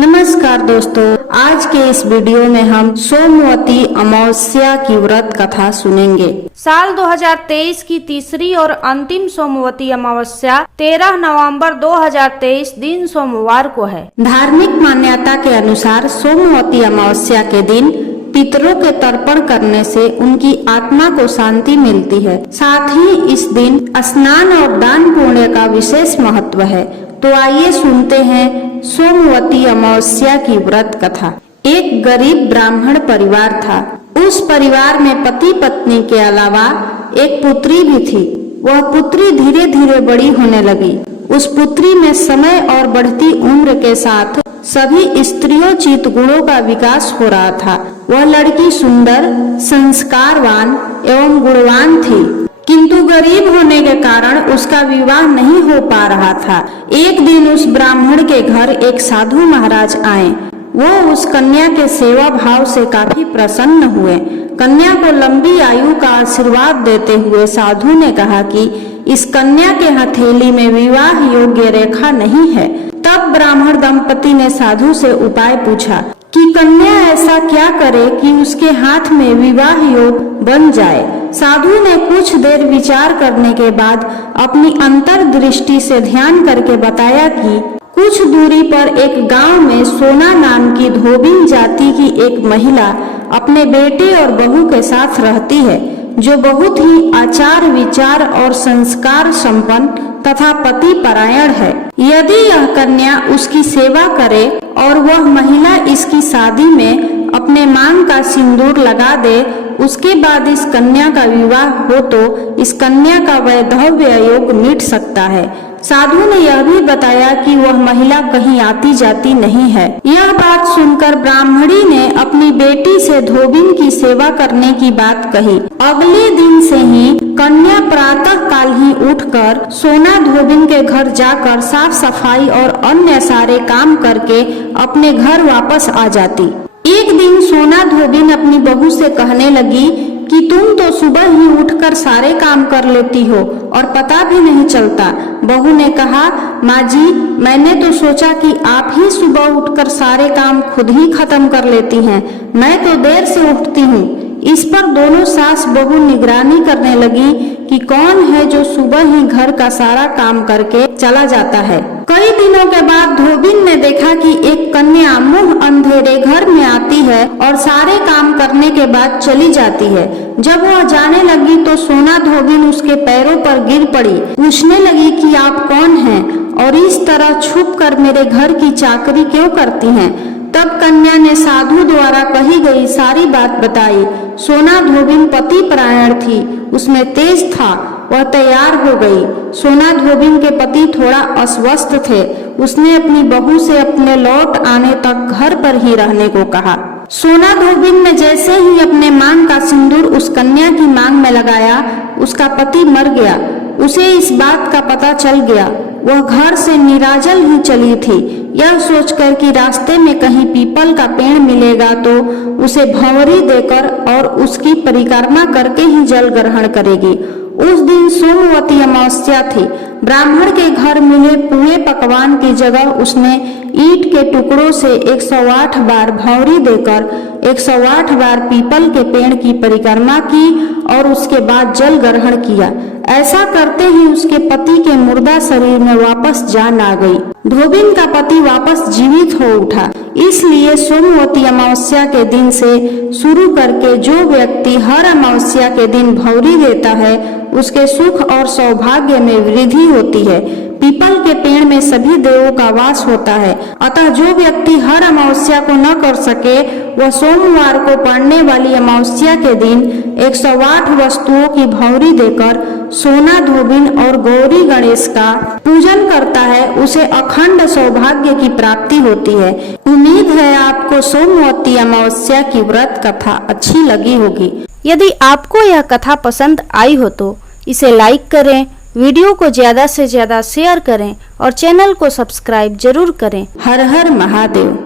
नमस्कार दोस्तों, आज के इस वीडियो में हम सोमवती अमावस्या की व्रत कथा सुनेंगे। साल 2023 की तीसरी और अंतिम सोमवती अमावस्या 13 नवंबर 2023 दिन सोमवार को है। धार्मिक मान्यता के अनुसार सोमवती अमावस्या के दिन पितरों के तर्पण करने से उनकी आत्मा को शांति मिलती है। साथ ही इस दिन स्नान और दान पुण्य का विशेष महत्व है। तो आइए सुनते हैं सोमवती अमावस्या की व्रत कथा। एक गरीब ब्राह्मण परिवार था। उस परिवार में पति पत्नी के अलावा एक पुत्री भी थी। वह पुत्री धीरे धीरे बड़ी होने लगी। उस पुत्री में समय और बढ़ती उम्र के साथ सभी स्त्रियोचित गुणों का विकास हो रहा था। वह लड़की सुंदर, संस्कारवान एवं गुणवान थी, किंतु गरीब होने के कारण उसका विवाह नहीं हो पा रहा था। एक दिन उस ब्राह्मण के घर एक साधु महाराज आए। वो उस कन्या के सेवा भाव से काफी प्रसन्न हुए। कन्या को लंबी आयु का आशीर्वाद देते हुए साधु ने कहा कि इस कन्या के हथेली में विवाह योग्य रेखा नहीं है। तब ब्राह्मण दंपति ने साधु से उपाय पूछा कि कन्या ऐसा क्या करे कि उसके हाथ में विवाह योग बन जाए। साधु ने कुछ देर विचार करने के बाद अपनी अंतर्दृष्टि से ध्यान करके बताया कि कुछ दूरी पर एक गांव में सोना नाम की धोबिन जाति की एक महिला अपने बेटे और बहू के साथ रहती है, जो बहुत ही आचार विचार और संस्कार संपन्न तथा पति परायण है। यदि यह कन्या उसकी सेवा करे और वह महिला इसकी शादी में अपने मांग का सिंदूर लगा दे, उसके बाद इस कन्या का विवाह हो तो इस कन्या का वैधव्य योग मिट सकता है। साधु ने यह भी बताया कि वह महिला कहीं आती जाती नहीं है। यह बात सुनकर ब्राह्मणी ने अपनी बेटी से धोबिन की सेवा करने की बात कही। अगले दिन से ही कन्या प्रातः काल ही उठकर सोना धोबिन के घर जाकर साफ सफाई और अन्य सारे काम करके अपने घर वापस आ जाती। एक दिन सोना धोबिन अपनी बहू से कहने लगी कि तुम तो सुबह ही उठकर सारे काम कर लेती हो और पता भी नहीं चलता। बहू ने कहा, माँ जी, मैंने तो सोचा कि आप ही सुबह उठकर सारे काम खुद ही खत्म कर लेती हैं। मैं तो देर से उठती हूँ। इस पर दोनों सास बहू निगरानी करने लगी कि कौन है जो सुबह ही घर का सारा काम करके चला जाता है। कई दिनों के बाद धोबिन ने देखा कि एक कन्या मुंह अंधेरे घर में आती है और सारे काम करने के बाद चली जाती है। जब वह जाने लगी तो सोना धोबिन उसके पैरों पर गिर पड़ी। पूछने लगी कि आप कौन हैं और इस तरह छुप कर मेरे घर की चाकरी क्यों करती हैं। तब कन्या ने साधु द्वारा कही गई सारी बात बताई। सोना धोबिन पति परायण थी, उसमें तेज था। वह तैयार हो गई। सोना धोबिन के पति थोड़ा अस्वस्थ थे। उसने अपनी बहू से अपने लौट आने तक घर पर ही रहने को कहा। सोना धोबिन ने जैसे ही अपने मांग का सिंदूर उस कन्या की मांग में लगाया, उसका पति मर गया। उसे इस बात का पता चल गया। वह घर से निराजल ही चली थी। यह सोचकर कि रास्ते में कहीं पीपल का पेड़ मिलेगा तो उसे भंवरी देकर और उसकी परिक्रमा करके ही जल ग्रहण करेगी। उस दिन सोमवती अमावस्या थी। ब्राह्मण के घर मिले पूरे पकवान की जगह उसने ईंट के टुकड़ों से 108 बार भंवरी देकर 108 बार पीपल के पेड़ की परिक्रमा की और उसके बाद जल ग्रहण किया। ऐसा करते ही उसके पति के मुर्दा शरीर में वापस जान आ गई। धोबिन का पति वापस जीवित हो उठा। इसलिए सोमवती अमावस्या के दिन से शुरू करके जो व्यक्ति हर अमावस्या के दिन भंवरी देता है, उसके सुख और सौभाग्य में वृद्धि होती है। पीपल के पेड़ में सभी देवों का वास होता है। अतः जो व्यक्ति हर अमावस्या को न कर सके, वह सोमवार को पड़ने वाली अमावस्या के दिन 108 वस्तुओं की भंवरी देकर सोना धोबिन और गौरी गणेश का पूजन करता है, उसे अखंड सौभाग्य की प्राप्ति होती है। उम्मीद है आपको सोमवती अमावस्या की व्रत कथा अच्छी लगी होगी। यदि आपको यह कथा पसंद आई हो तो इसे लाइक करें, वीडियो को ज्यादा से ज्यादा शेयर करें और चैनल को सब्सक्राइब जरूर करें। हर हर महादेव।